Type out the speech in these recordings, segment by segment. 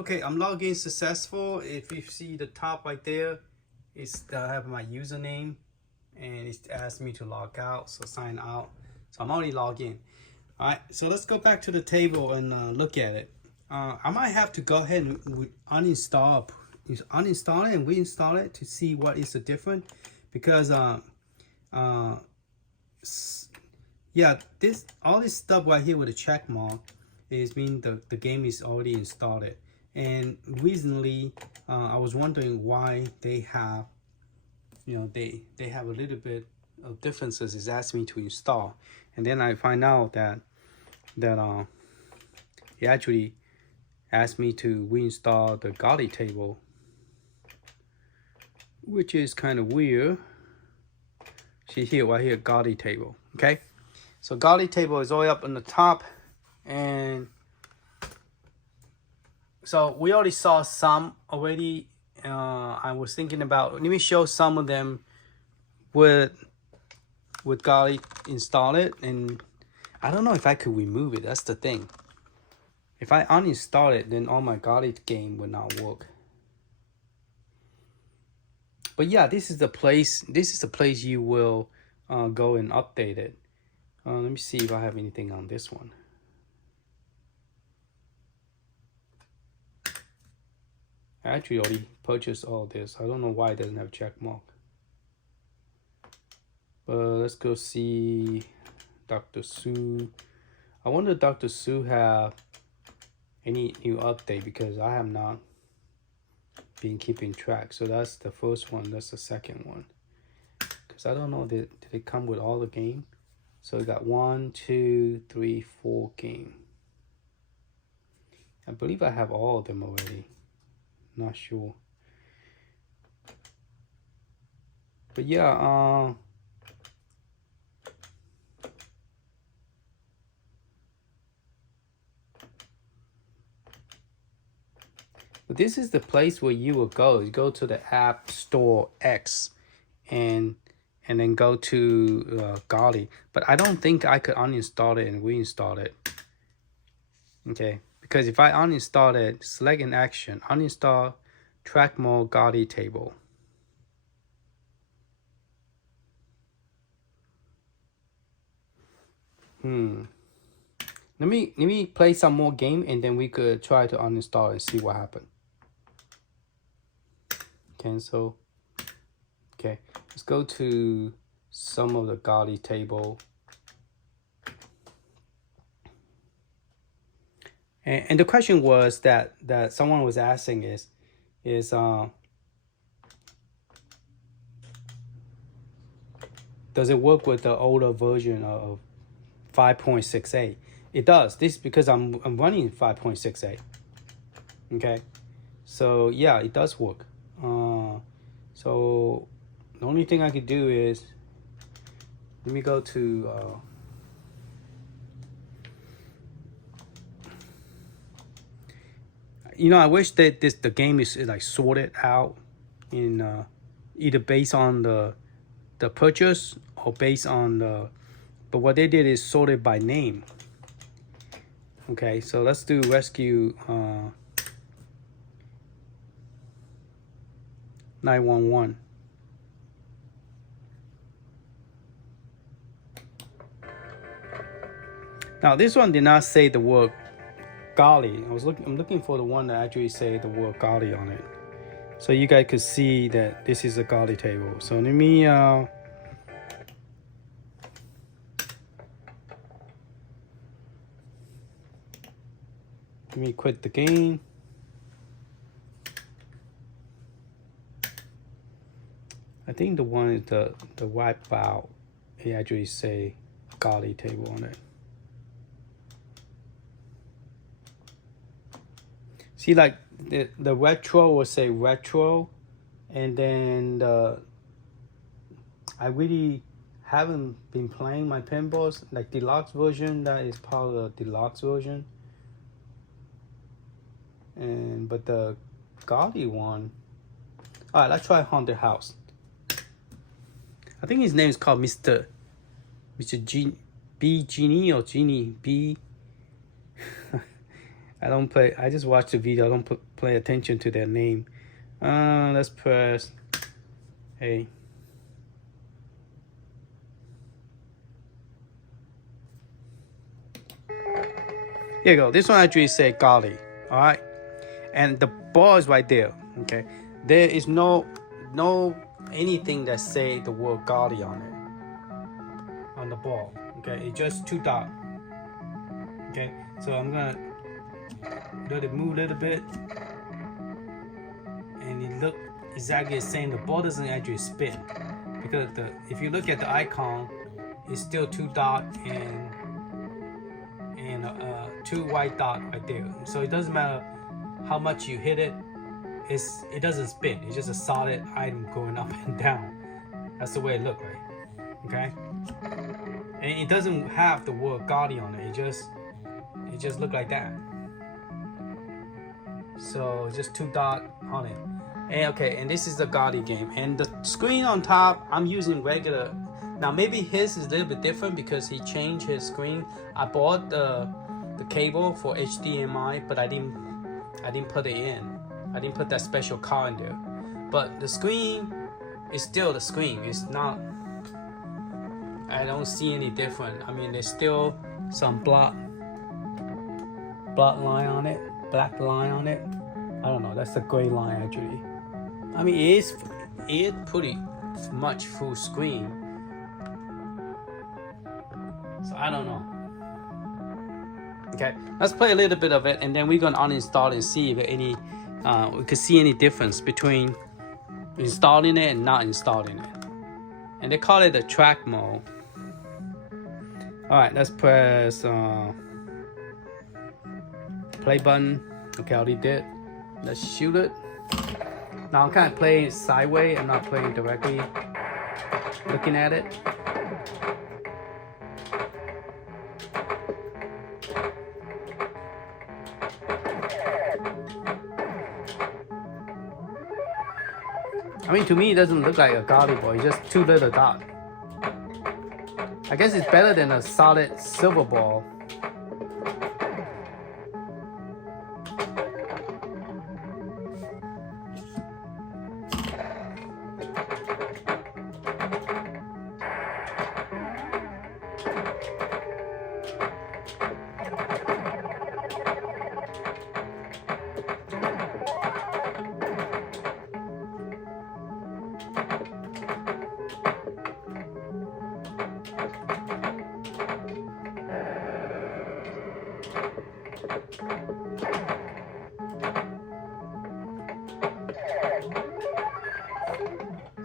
Okay, I'm logged in successful. If you see the top right there, I have my username, and it's asked me to log out, so sign out. So I'm already logged in. All right, so let's go back to the table and look at it. I might have to go ahead and uninstall it and reinstall it to see what is the difference, because yeah, all this stuff right here with a check mark is mean the game is already installed. And recently, I was wondering why they have, they have a little bit of differences. It's asked me to install, and then I find out that it actually asked me to reinstall the Gottieb table, which is kind of weird. See here, right here, Gottieb table. Okay, so Gottieb table is all the way up on the top, and so we already saw some already. I was thinking about, let me show some of them with Gottieb install it, and I don't know if I could remove it. That's the thing. If I uninstall it, then all my Gottieb game would not work. But yeah, this is the place. This is the place you will go and update it. Let me see if I have anything on this one. I actually already purchased all this. I don't know why it doesn't have check mark. But let's go see Dr. Sue. I wonder if Dr. Sue have any new update, because I have not been keeping track. So that's the first one. That's the second one. Because I don't know, did it come with all the game? So we got 1, 2, 3, 4 game. I believe I have all of them already. Not sure. But yeah, but this is the place where you will go. You go to the AppStoreX and then go to Gottieb. But I don't think I could uninstall it and reinstall it. Okay, because if I uninstall it, select an action, uninstall track mode Gottieb table. Let me play some more game, and then we could try to uninstall and see what happened. Cancel. Okay, let's go to some of the Gottieb table. And the question was that someone was asking is does it work with the older version of 5.68? It does. This is because I'm running 5.68. Okay, so yeah, it does work. So the only thing I could do is, let me go to I wish that the game is like sorted out in either based on the purchase or based on the, but what they did is sorted by name. Okay, so let's do rescue 911. Now this one did not say the word Gottieb. I'm looking for the one that actually say the word Gottieb on it, so you guys could see that this is a Gottieb table. So let me quit the game. I think the one is the wipe out. It actually say Gottieb table on it. See, like the retro will say retro, and then I really haven't been playing my pinballs, like deluxe version. That is part of the deluxe version. But the Gottieb one. All right, let's try Haunted House. I think his name is called Mr. B Genie or Genie B. I don't play. I just watch the video. I don't pay attention to their name. Let's press. Hey. Here you go. This one actually say Gottieb. All right, and the ball is right there. Okay, there is no anything that say the word Gottieb on it on the ball. Okay, it's just 2 dots. Okay, so I'm gonna let it move a little bit, and it look exactly the same. The ball doesn't actually spin because if you look at the icon, it's still 2 dots and 2 white dots right there. So it doesn't matter how much you hit it. It doesn't spin. It's just a solid item going up and down. That's the way it looks, right? Okay, and it doesn't have the word Gottieb on it. It just look like that. So just 2 dots on it. And okay, and this is the Gottieb game. And the screen on top, I'm using regular. Now maybe his is a little bit different because he changed his screen. I bought the cable for HDMI, but I didn't put it in. I didn't put that special card in there. But the screen is still the screen. It's not. I don't see any different. I mean, there's still some black line on it, black line on it. I don't know. That's a gray line actually. I mean, it's pretty much full screen. So I don't know. Okay, let's play a little bit of it, and then we're gonna uninstall and see if any we could see any difference between installing it and not installing it. And they call it the track mode. All right, let's press play button. Okay, I already did. Let's shoot it. Now I'm kind of playing sideways. I'm not playing directly looking at it. I mean, to me, it doesn't look like a Gottieb ball. It's just 2 little dots. I guess it's better than a solid silver ball.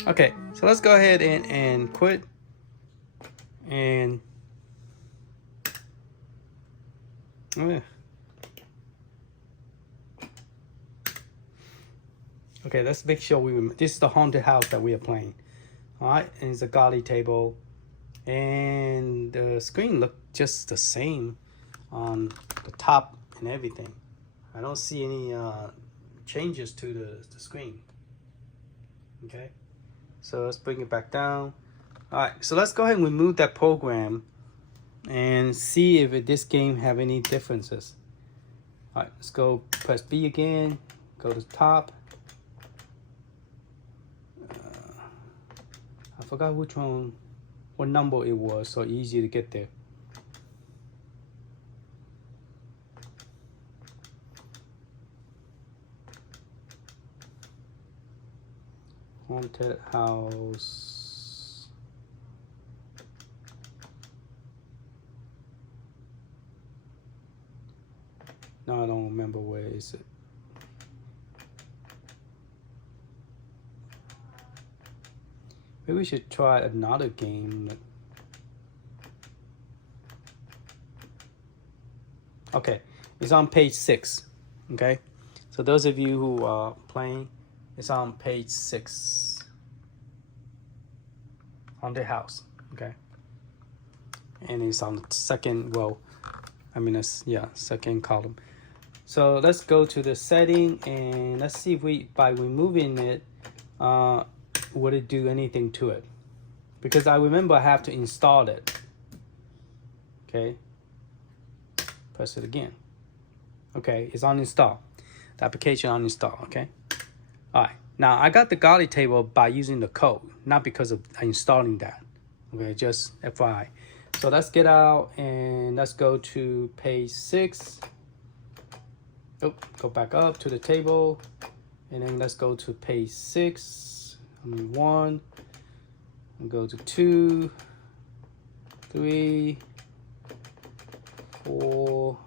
Okay, so let's go ahead and quit. And okay, let's make sure this is the haunted house that we are playing. All right, and it's a Gottieb table, and the screen look just the same on the top and everything. I don't see any changes to the screen. Okay, so let's bring it back down. All right, so let's go ahead and remove that program and see if this game have any differences. All right, let's go press B again, go to the top. I forgot which one, what number it was, so easy to get there. Haunted house. No, I don't remember where is it. Maybe we should try another game. Okay, it's on page 6. Okay, so those of you who are playing, it's on page 6 on the house. Okay, and it's on the second row. I mean, it's, yeah, second column. So let's go to the setting and let's see if we, by removing it, would it do anything to it? Because I remember I have to install it. Okay, press it again. Okay, it's on install. The application on install. Okay. All right. Now I got the Gottieb table by using the code, not because of installing that. Okay, just FYI. So let's get out and let's go to page 6. Oh, go back up to the table, and then let's go to page 6. 1. And go to 2, 3, 4,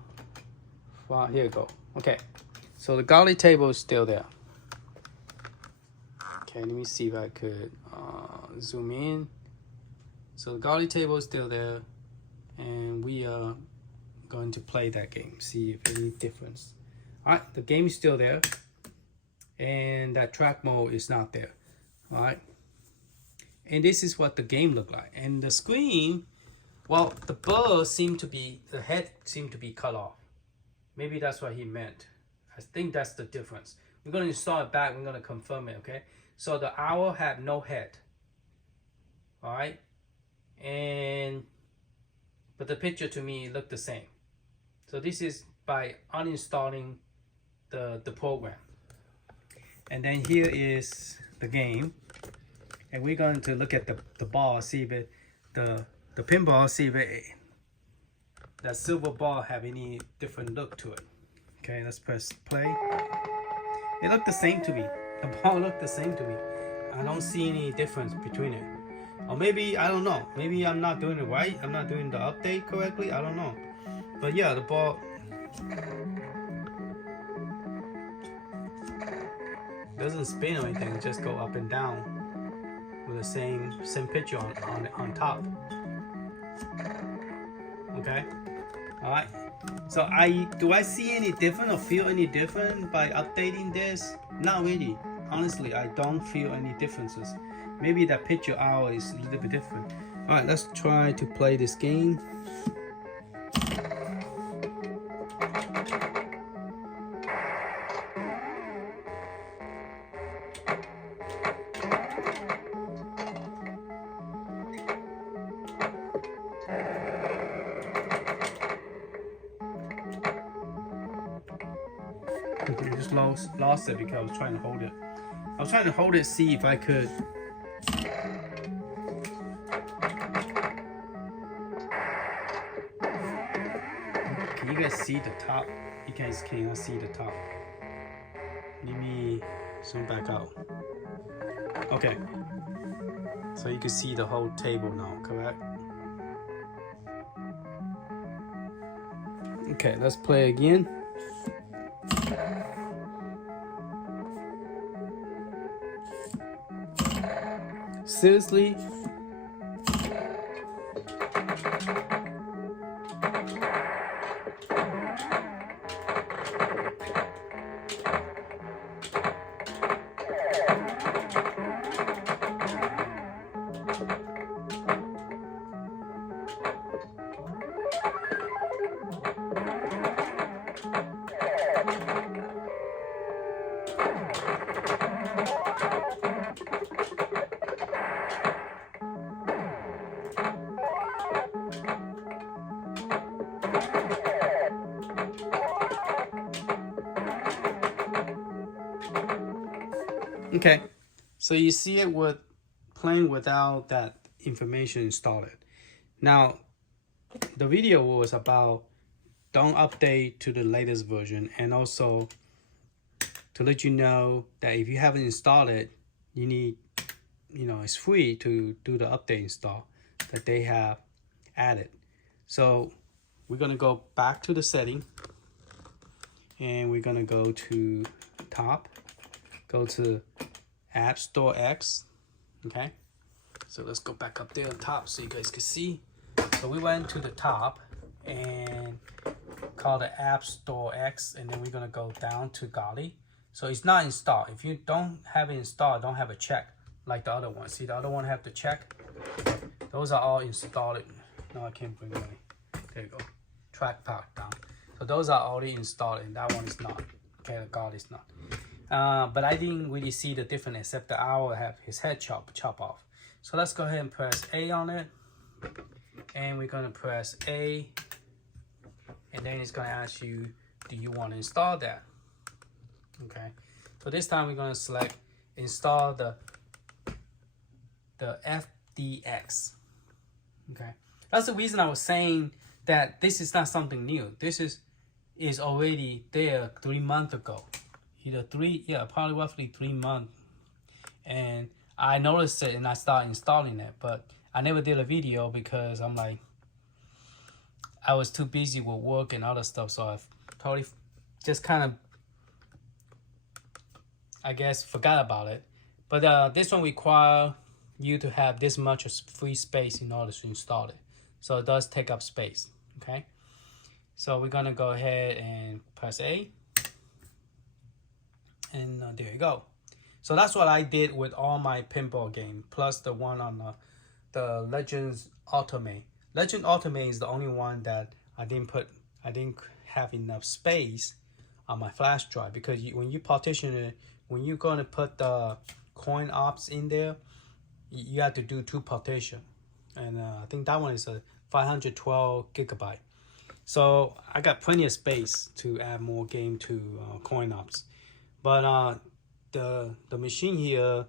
5. Here we go. Okay. So the Gottieb table is still there. Okay, let me see if I could zoom in. So the Gottieb table is still there, and we are going to play that game, see if any difference. All right, the game is still there, and that track mode is not there. All right, and this is what the game looked like. And the screen, well, the head seemed to be cut off. Maybe that's what he meant. I think that's the difference. We're going to install it back. We're going to confirm it, okay? So the owl had no head. All right? But the picture to me looked the same. So this is by uninstalling the program. And then here is the game. And we're going to look at the ball, see if the pinball, see if that silver ball have any different look to it. Okay, let's press play. It looked the same to me. The ball looked the same to me. I don't see any difference between it. Or maybe, I don't know. Maybe I'm not doing it right. I'm not doing the update correctly. I don't know. But yeah, the ball doesn't spin or anything. It just go up and down with the same picture on top. Okay. All right. So do I see any different or feel any different by updating this? Not really. Honestly, I don't feel any differences. Maybe that picture hour is a little bit different. All right, let's try to play this game. I just lost it because I was trying to hold it. I was trying to hold it, see if I could. Can you guys see the top? You guys cannot see the top. Let me zoom back out. Okay. So you can see the whole table now, correct? Okay, let's play again. Seriously? Okay, so you see it with playing without that information installed. Now, the video was about don't update to the latest version, and also to let you know that if you haven't installed it, you need, it's free to do the update install that they have added. So we're gonna go back to the setting, and we're gonna go to top, go to AppStoreX. Okay, so let's go back up there on top so you guys can see. So we went to the top and call the AppStoreX, and then we're gonna go down to Gottieb. So it's not installed. If you don't have it installed, don't have a check like the other one. See, the other one have the check. Those are all installed. No, I can't bring money. There you go. Trackpad down. So those are already installed, and that one is not. Okay, the Gottieb is not. But I didn't really see the difference except the owl have his head chop off. So let's go ahead and press A on it, and we're gonna press A, and then it's gonna ask you do you want to install that. Okay, so this time we're going to select install the FDX. Okay, that's the reason I was saying that this is not something new. This is already there 3 months ago, probably roughly 3 months, and I noticed it and I started installing it, but I never did a video because I'm like, I was too busy with work and other stuff, so I totally just kind of, I guess, forgot about it. But this one requires you to have this much free space in order to install it, so it does take up space. Okay, so we're gonna go ahead and press A, and there you go. So that's what I did with all my pinball game, plus the one on the Legends Ultimate. Legend Ultimate is the only one that I didn't have enough space on my flash drive, because when you partition it, when you're going to put the coin ops in there, you have to do 2 partition, and I think that one is a 512 gigabyte. So I got plenty of space to add more game to coin ops, but the machine here,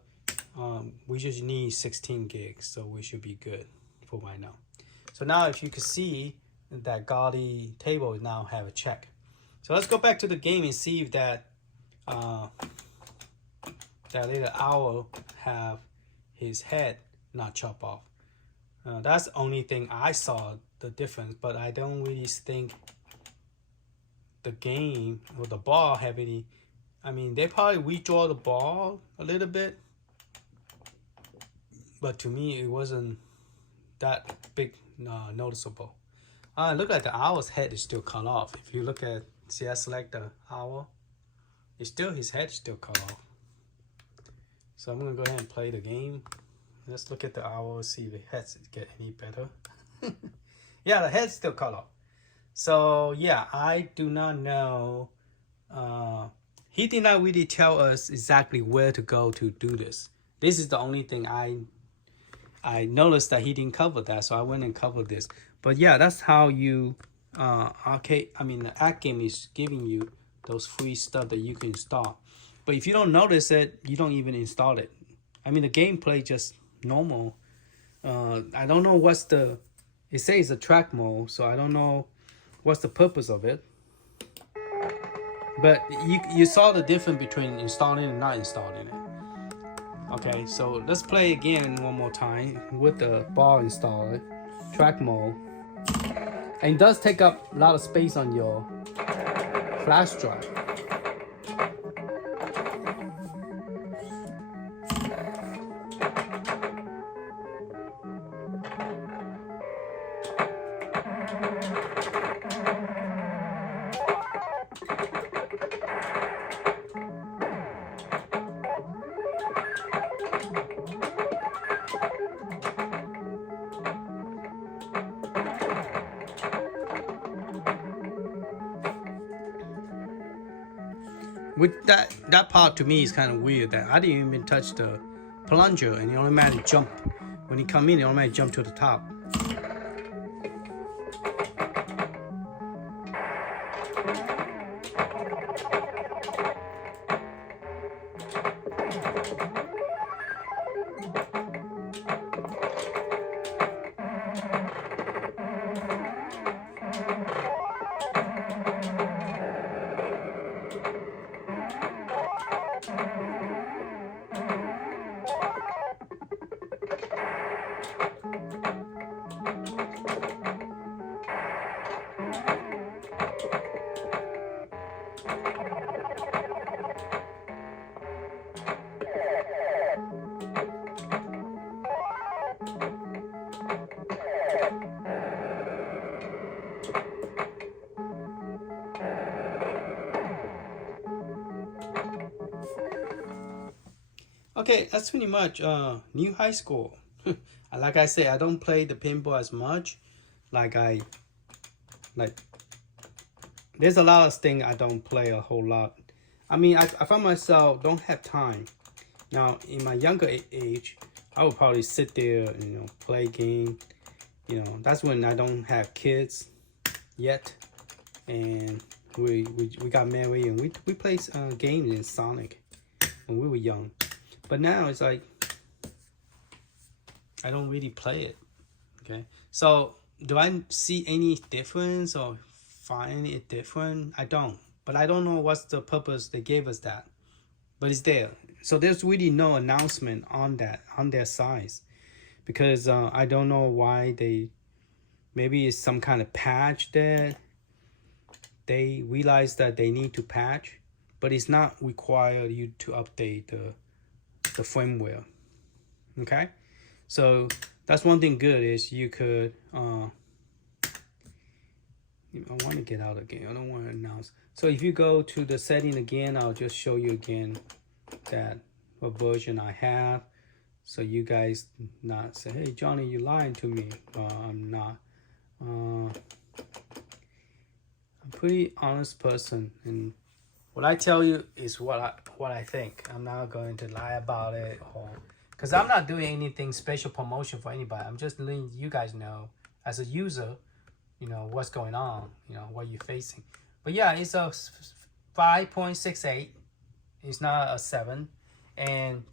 we just need 16 gigs, so we should be good for right now. So now if you can see that Gottieb table now have a check. So let's go back to the game and see if that little owl have his head not chopped off. That's the only thing I saw the difference, but I don't really think the game or the ball have any. I mean, they probably redraw the ball a little bit, but to me it wasn't that big noticeable. Look at the owl's head is still cut off. If you look at, see, I select the owl, it's still, his head is still cut off. So I'm gonna go ahead and play the game. Let's look at the owl, see if the heads get any better. Yeah, the head's still cut off. So yeah, I do not know. He did not really tell us exactly where to go to do this. This is the only thing I noticed that he didn't cover that, so I went and covered this. But yeah, that's how you the Atgames is giving you those free stuff that you can install. But if you don't notice it, you don't even install it. I mean, the gameplay just normal. I don't know what's it says a track mode, so I don't know what's the purpose of it. But you saw the difference between installing and not installing it. Okay, so let's play again one more time with the ball installed, track mode. And it does take up a lot of space on your flash drive. With that part to me is kind of weird, that I didn't even touch the plunger and it automatically jump. When he come in, it automatically jump to the top. Okay, that's pretty much new high school. Like I said, I don't play the pinball as much. There's a lot of things I don't play a whole lot. I mean, I find myself don't have time. Now, in my younger age, I would probably sit there and play game. That's when I don't have kids yet, and We got married and we played games in Sonic when we were young. But now it's like I don't really play it. Okay, so do I see any difference or find it different? I don't. But I don't know what's the purpose they gave us that. But it's there. So there's really no announcement on that, on their size, because I don't know why they, maybe it's some kind of patch that they realize that they need to patch, but it's not required you to update the firmware. Okay, so that's one thing good is you could I want to get out again. I don't want to announce. So if you go to the setting again, I'll just show you again that what version I have, so you guys not say, hey Johnny, you lying to me. I'm not. I'm a pretty honest person, and what I tell you is what I think. I'm not going to lie about it, or because I'm not doing anything special promotion for anybody. I'm just letting you guys know as a user, you know, what's going on, you know, what you're facing. But yeah, it's a 5.68. It's not a 7, and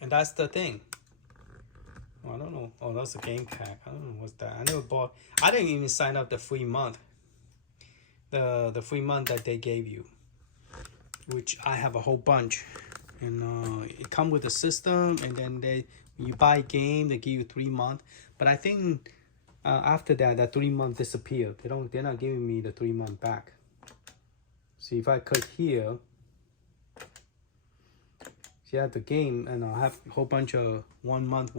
that's the thing. Well, I don't know. Oh, that's a game pack. I don't know what's that. I never bought. I didn't even sign up the free month. The free month that they gave you, which I have a whole bunch, and it come with the system, and then you buy a game, they give you 3 months. But I think after that 3 month disappeared. They're not giving me the 3 month back. See, if I click here, see I have the game, and I have a whole bunch of 1 month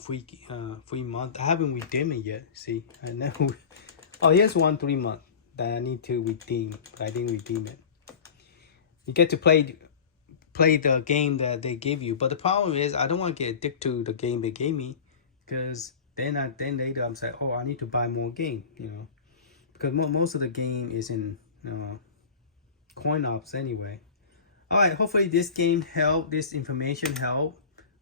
free month. I haven't redeemed it yet. See, I never. Oh, here's 3 month that I need to redeem, but I didn't redeem it. You get to play the game that they give you, but the problem is I don't want to get addicted to the game they gave me, because then later I'm saying, oh, I need to buy more game, you know, because most of the game is in coin ops anyway. All right, hopefully this information help.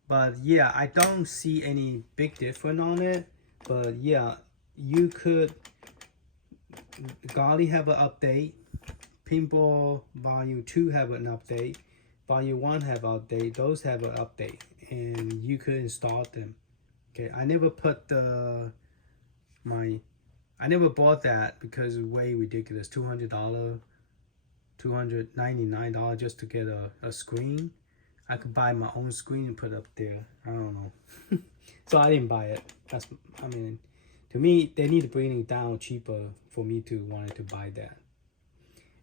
But yeah, I don't see any big difference on it. But yeah, you could. Gottieb have an update. Pinball Volume 2 have an update. Volume 1 have an update. Those have an update, and you could install them. Okay, I never put I never bought that because it's way ridiculous. $200, $299 just to get a screen. I could buy my own screen and put up there. I don't know. So I didn't buy it. To me, they need to bring it down cheaper for me to wanted to buy that.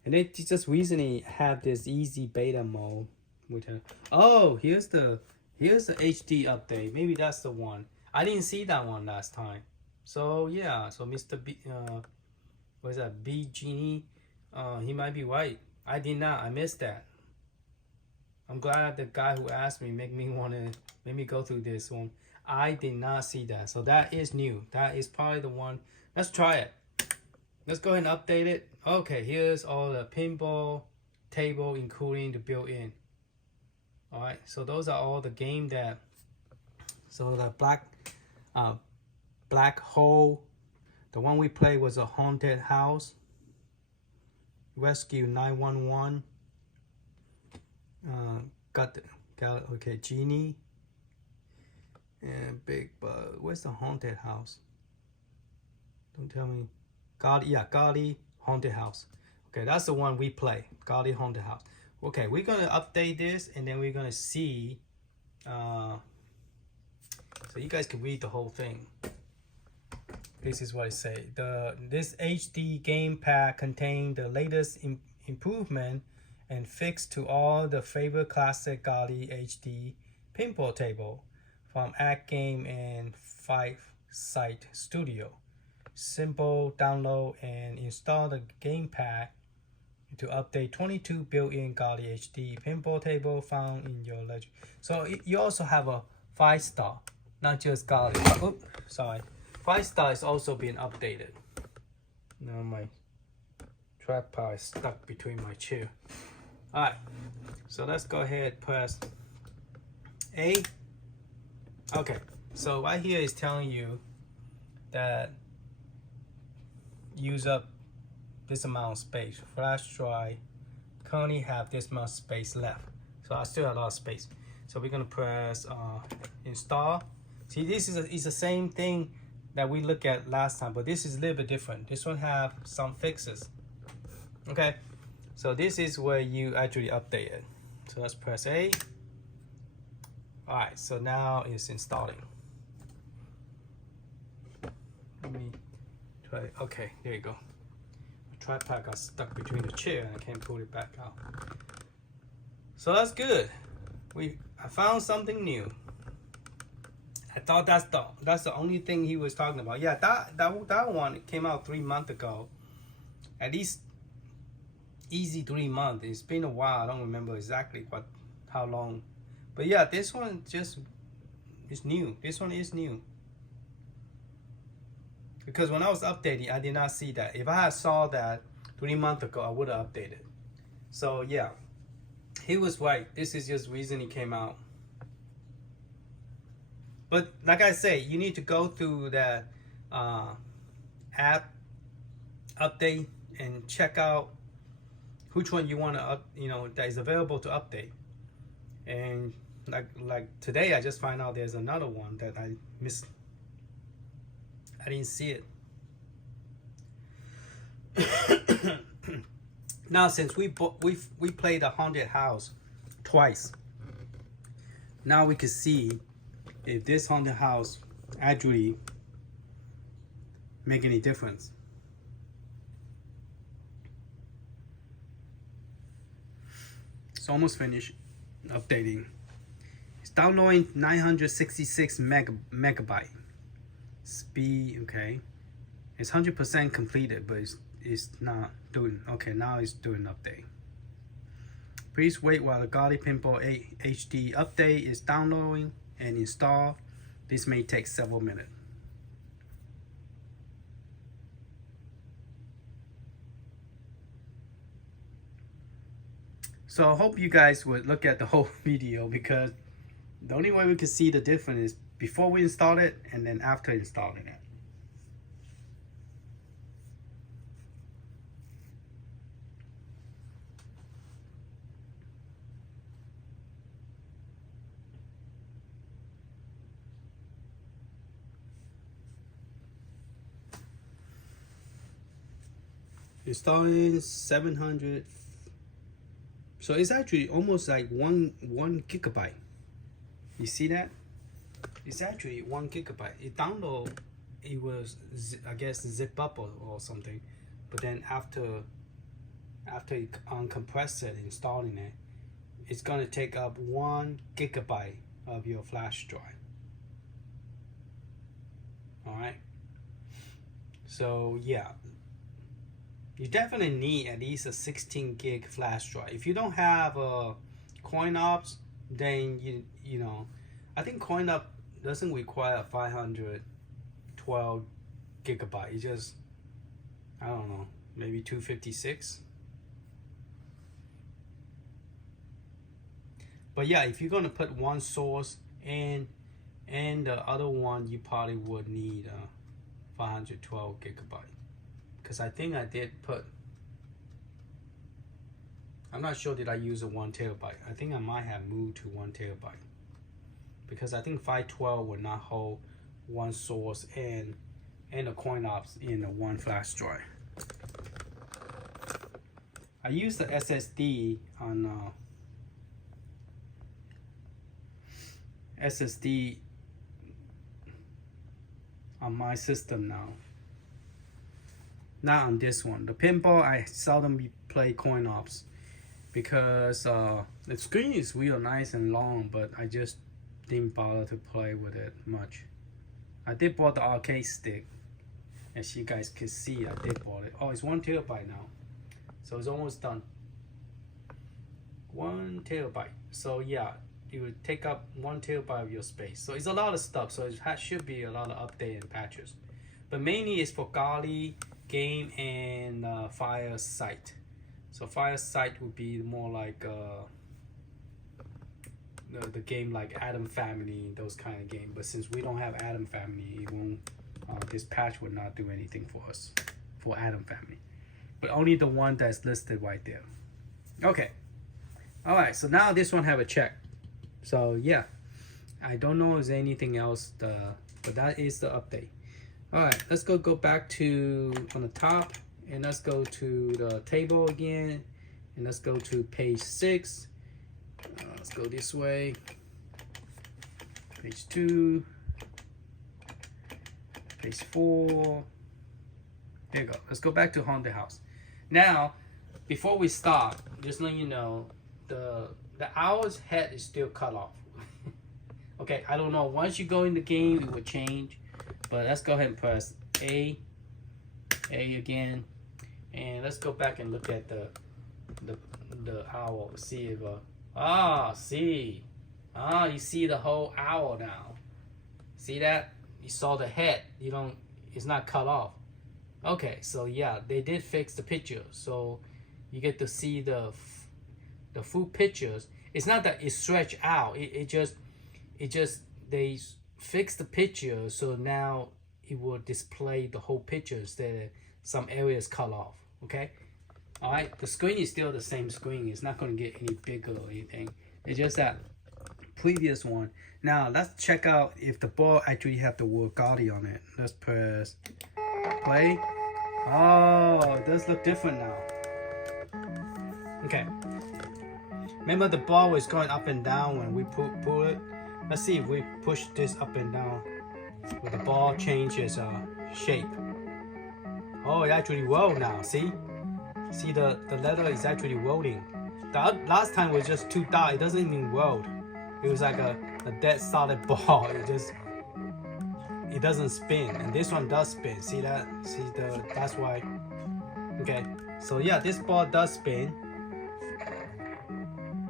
And they just recently have this easy beta mode, which here's the HD update. Maybe that's the one. I didn't see that one last time. So yeah, so Mr. B, what is that? B Genie, he might be right. I did not. I missed that. I'm glad the guy who asked me made me go through this one. I did not see that. So that is new. That is probably the one. Let's try it. Let's go ahead and update it. Okay, here's all the pinball table, including the built-in. All right, so those are all the game that. So the black hole. The one we played was a haunted house. Rescue 911. Okay, Genie. And Big Bug. Where's the haunted house? Don't tell me. Gottieb haunted house. Okay, that's the one we play. Gottieb haunted house. Okay, we're gonna update this, and then we're gonna see. So you guys can read the whole thing. This is what it say. This HD game pack contains the latest improvement and fix to all the favorite classic Gottieb HD pinball table from Atgames and FarSight Studio. Simple download and install the game pack to update 22 built-in Gottieb HD pinball table found in your legend. So you also have a 5-star, not just Gottieb. Oops, sorry. 5-star is also being updated. Now my tripod is stuck between my chair. Alright, so let's go ahead, press A. Okay, so right here is telling you that use up this amount of space. Flash drive currently have this much space left. So I still have a lot of space. So we're gonna press install. See, this is the same thing that we looked at last time, but this is a little bit different. This one have some fixes. Okay, so this is where you actually update it. So let's press A. All right, so now it's installing. Let me try it. Okay, there you go. The tripod got stuck between the chair and I can't pull it back out. So that's good. I found something new. I thought that's the only thing he was talking about. Yeah, that one came out 3 months ago. At least easy 3 months. It's been a while. I don't remember exactly how long. But yeah, this one just is new. This one is new. Because when I was updating, I did not see that. If I had saw that 3 months ago, I would have updated. So yeah, he was right. This is just reason he came out. But like I say, you need to go through the app update and check out which one you want to that is available to update. And like today, I just find out there's another one that I missed. I didn't see it. Now, since we played the haunted house twice, now we can see if this haunted house actually make any difference. It's almost finished updating. It's downloading 966 megabyte speed. Okay, it's 100% completed, but it's not doing. Okay, now it's doing update. Please wait while the Gottieb Pinball 8 HD update is downloading and install. This may take several minutes. So I hope you guys would look at the whole video, because the only way we can see the difference is before we install it and then after installing it. Installing 700. So it's actually almost like one gigabyte. You see that? It's actually 1 gigabyte. It download, it was, I guess, zip up or something. But then after it uncompress it, installing it, it's gonna take up 1 gigabyte of your flash drive. All right. So yeah, you definitely need at least a 16 gig flash drive. If you don't have a CoinOps, then you know, I think CoinOps doesn't require 512 gigabyte. It's just, I don't know, maybe 256. But yeah, if you're gonna put one source and the other one, you probably would need 512 gigabyte. Because I think I did put, I'm not sure did I use a 1 terabyte. I think I might have moved to 1 terabyte. Because I think 512 would not hold one source and a CoinOps in a one flash drive. I use the SSD on my system now. Not on this one. The pinball, I seldom play CoinOps because the screen is real nice and long, but I just didn't bother to play with it much. I did bought the arcade stick. As you guys can see, I did bought it. Oh, it's 1 terabyte now. So it's almost done. 1 terabyte. So yeah, it would take up 1 terabyte of your space. So it's a lot of stuff. So it should be a lot of update and patches. But mainly it's for Gottieb game and FarSight. So FarSight would be more like the game like Atom Family, those kind of game. But since we don't have Atom Family, it won't. This patch would not do anything for us for Atom Family. but only the one that's listed right there. Okay. All right. So now this one have a check. So yeah, I don't know if there's anything else. But that is the update. All right. Let's go back to on the top, and let's go to the table again, and let's go to page 6. Let's go this way. Page 2. Page 4. There you go. Let's go back to haunted house. Now, before we start, just letting you know, the owl's head is still cut off. Okay, I don't know. Once you go in the game, it will change. But let's go ahead and press A again, and let's go back and look at the owl. See if you see the whole owl now. See that? You saw the head. It's not cut off. Okay, so yeah, they did fix the picture, so you get to see the full pictures. It's not that it stretched out. It just they fixed the picture, so now it will display the whole picture instead of some areas cut off. Okay, all right. The screen is still the same screen. It's not going to get any bigger or anything. It's just that previous one. Now let's check out if the ball actually have the word Gottieb on it. Let's press play. Oh, it does look different now. Okay. Remember the ball was going up and down when we pull it. Let's see if we push this up and down. Will the ball change its shape? Oh, it actually rolled now. See the letter is actually rolling. The last time was just two dots. It doesn't even roll. It was like a dead solid ball. It doesn't spin, and this one does spin. See that? That's why. Okay, so yeah, this ball does spin.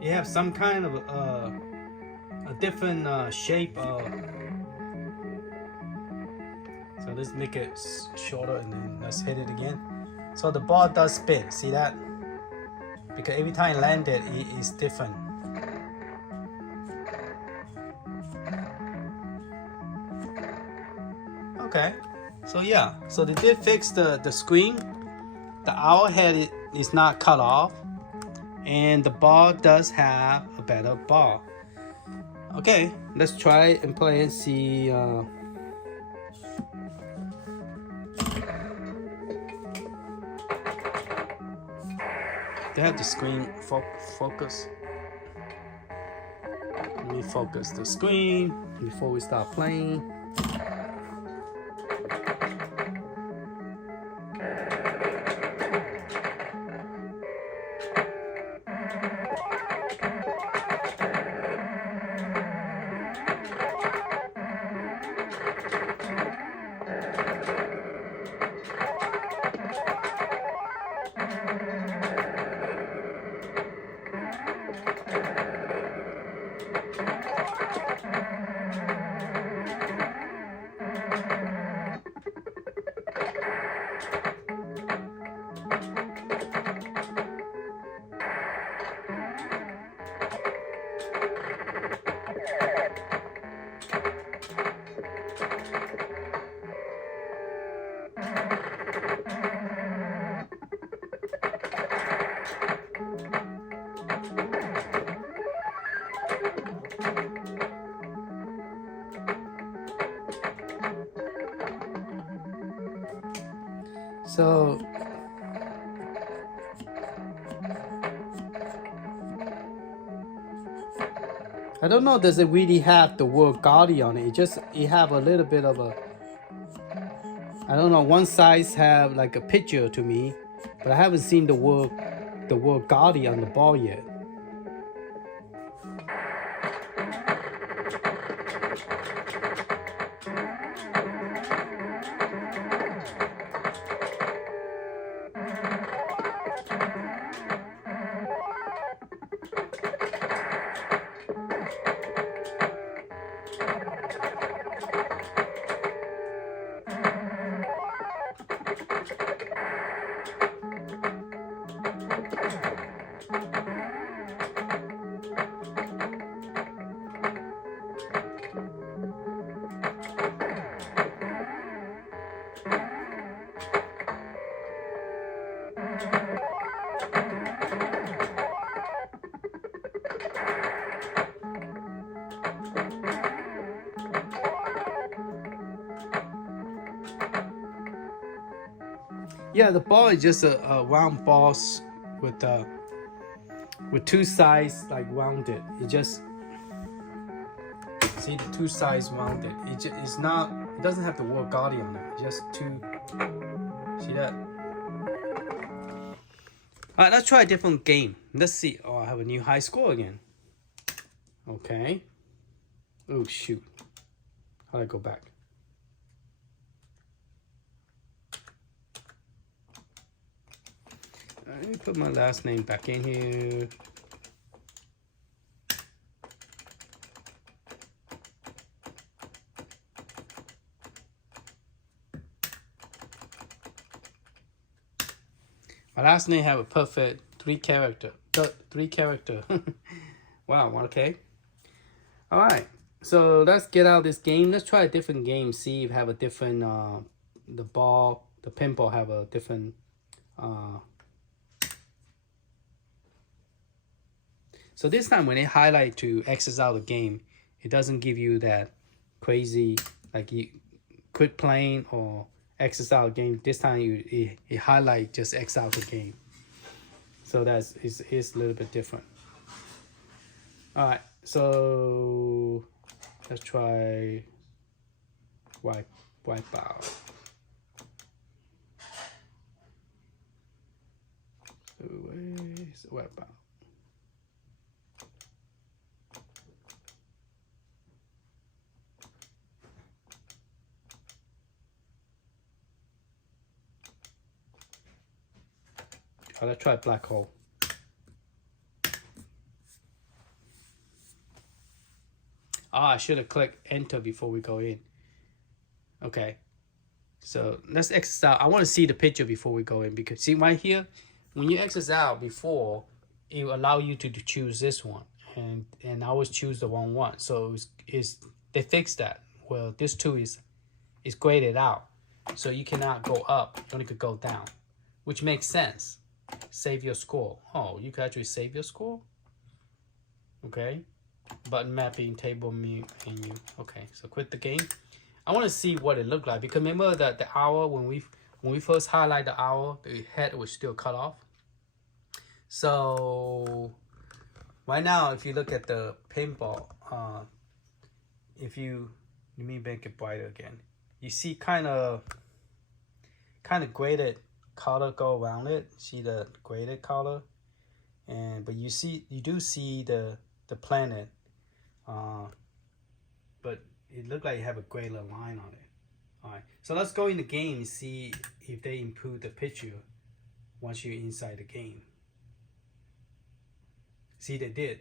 You have some kind of a different shape. So let's make it shorter, and then let's hit it again. So the ball does spin. See that? Because every time it landed, it is different. Okay, so yeah, so they did fix the screen. The owl head is not cut off, and the ball does have a better ball. Okay, let's try it and play and see. They have the screen focus. Let me focus the screen before we start playing. So I don't know, does it really have the word Gottieb on it? It have a little bit of a, I don't know, one size have like a picture to me, but I haven't seen the word Gottieb on the ball yet. Yeah, the ball is just a round ball with two sides like rounded. It just see the two sides rounded. It's not. It doesn't have the word Gottieb on it. It's just two. See that? All right, let's try a different game. Let's see. Oh, I have a new high score again. Okay. Oh shoot. How do I go back? Let me put my last name back in here. My last name have a perfect three character. Wow, okay. All right. So let's get out of this game. Let's try a different game. See if have a different the pinball have a different so this time when it highlight to exit out the game, it doesn't give you that crazy like you quit playing or exit out the game. This time it highlight just exit out the game. So that's is a little bit different. All right, so let's try wipe out. Where's wipe out? Oh, let's try black hole. I should have clicked enter before we go in. Okay. So let's exit out. I want to see the picture before we go in because see right here, when you exit out before, it will allow you to choose this one. And I always choose the wrong one. So they fixed that. Well, this two is graded out. So you cannot go up, you only could go down. Which makes sense. Save your score. Oh, you can actually save your score? Okay. Button mapping, table menu. Okay, so quit the game. I want to see what it looked like because remember that the hour when we first highlight the hour, the head was still cut off. So right now, if you look at the pinball, let me make it brighter again. You see kind of graded color go around it. See the graded color, but you do see the planet. But it looked like you have a gray line on it. All right, so let's go in the game and see if they improve the picture once you're inside the game. See, they did.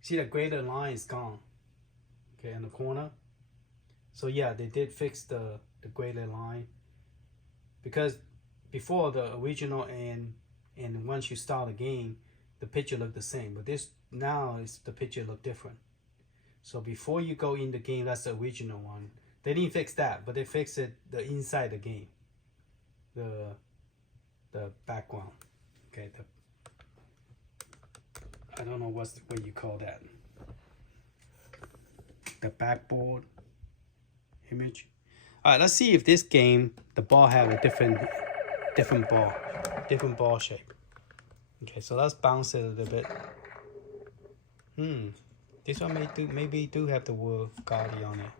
See, the gray line is gone. Okay, in the corner. So yeah, they did fix the gray line because before the original and once you start the game, the picture looked the same. But this now is the picture look different. So before you go in the game, that's the original one. They didn't fix that, but they fixed it the inside the game, the background. Okay, I don't know what you call that. The backboard image. All right, let's see if this game the ball have a different ball shape. Okay, so let's bounce it a little bit. This one maybe do have the word Gottieb on it.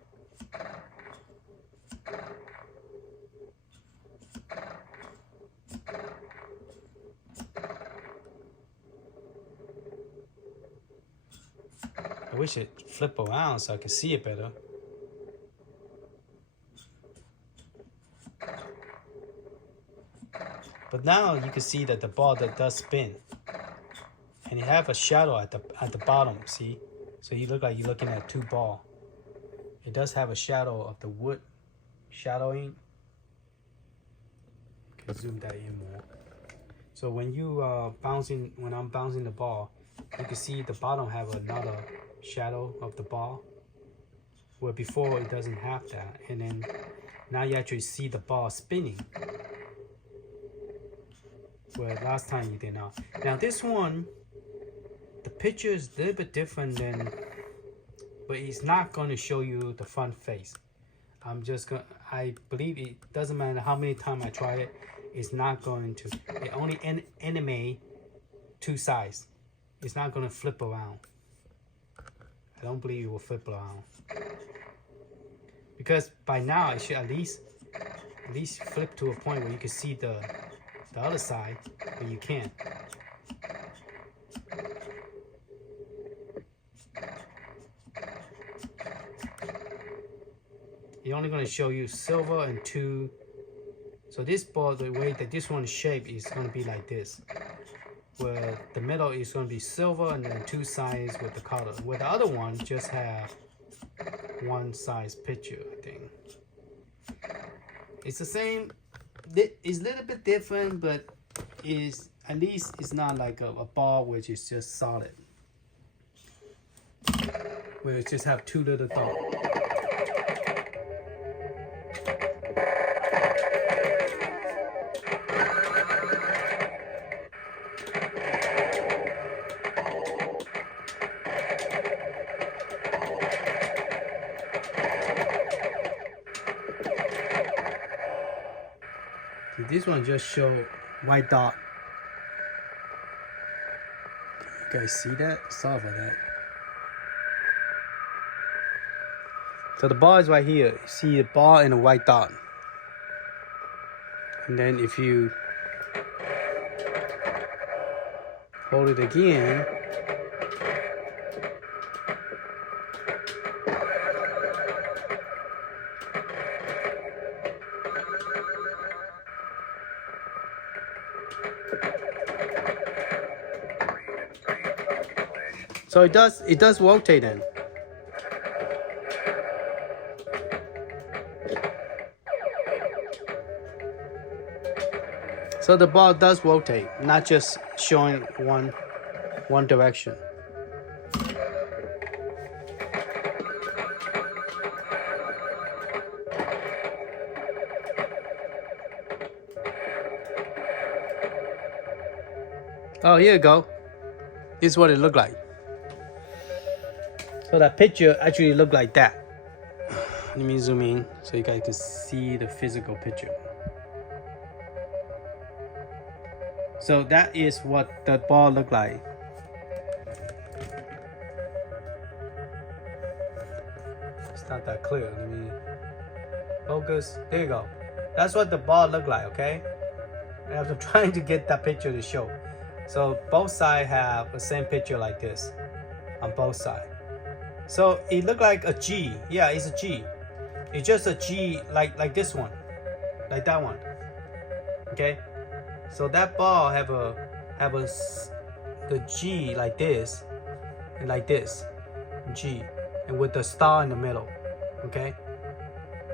I wish it flip around so I can see it better. But now you can see that the ball that does spin, and you have a shadow at the bottom. See, so you look like you're looking at two balls. It does have a shadow of the wood shadowing. Can zoom that in more. So when you when I'm bouncing the ball, you can see the bottom have another shadow of the ball, where before it doesn't have that, and then now you actually see the ball spinning. Where last time you did not. Now this one, the picture is a little bit different than, but it's not going to show you the front face. I believe it doesn't matter how many times I try it, it's not going to, it only animate two sides. It's not going to flip around. I don't believe it will flip around. Because by now it should at least flip to a point where you can see the other side, but you can't. It's only going to show you silver and two. So this ball, the way that this one is shaped is going to be like this, where the middle is going to be silver and then two sides with the color, where the other one just have one size picture. I think it's the same. It's a little bit different, but is at least it's not like a ball which is just solid, where it just have two little dots. This one just show white dot. You guys see that? Sorry for that. So the bar is right here. You see a bar and a white dot. And then if you hold it again, so it does rotate in. So the ball does rotate, not just showing one direction. Oh, here you go. This is what it looked like. So that picture actually looked like that. Let me zoom in so you guys can see the physical picture. So that is what the ball looked like. It's not that clear. Let me focus. There you go. That's what the ball looked like, okay? I'm trying to get that picture to show. So both sides have the same picture like this on both sides. So it looked like a G. Yeah, it's a G. It's just a G like this one, like that one. Okay. So that ball have the G like this and like this G, and with the star in the middle. Okay.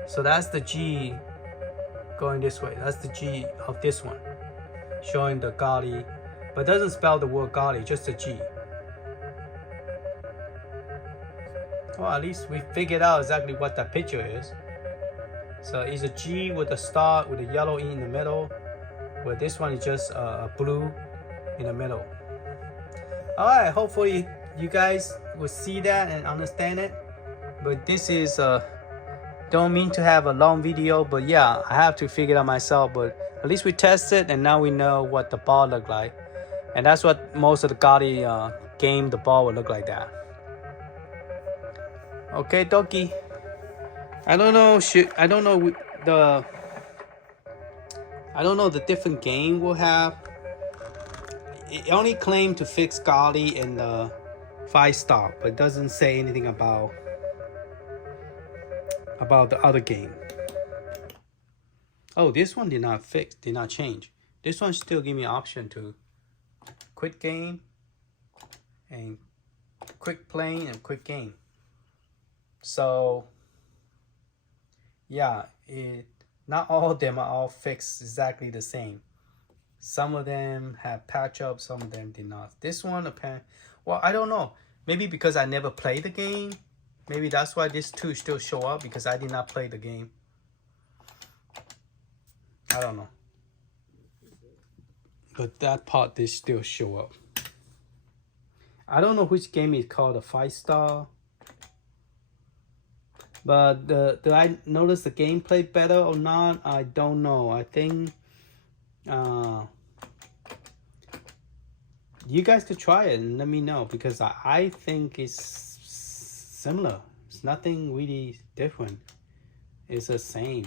So that's the G going this way. That's the G of this one, showing the Gottieb, but doesn't spell the word Gottieb, just a G. Well, at least we figured out exactly what that picture is. So it's a G with a star with a yellow E in the middle, where this one is just a blue in the middle. Alright, hopefully you guys will see that and understand it. But this is, don't mean to have a long video, but yeah, I have to figure it out myself. But at least we tested and now we know what the ball looked like. And that's what most of the Gottieb game, the ball would look like that. Okay, Doki. I don't know the different game will have. It only claimed to fix Gottieb and the 5-star, but it doesn't say anything about the other game. Oh, this one did not change. This one still give me an option to quit game and quick playing and quick game. So yeah, not all of them are all fixed exactly the same. Some of them have patch up, some of them did not. This one, well, I don't know. Maybe because I never played the game. Maybe that's why these two still show up, because I did not play the game. I don't know. But that part, they still show up. I don't know which game is called a 5-star. But do I notice the gameplay better or not? I don't know. I think You guys could try it and let me know, because I think it's similar. It's nothing really different. It's the same.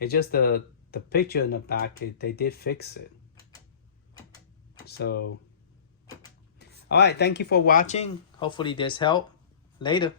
It's just the picture in the back, they did fix it. So, all right, thank you for watching. Hopefully this helped. Later.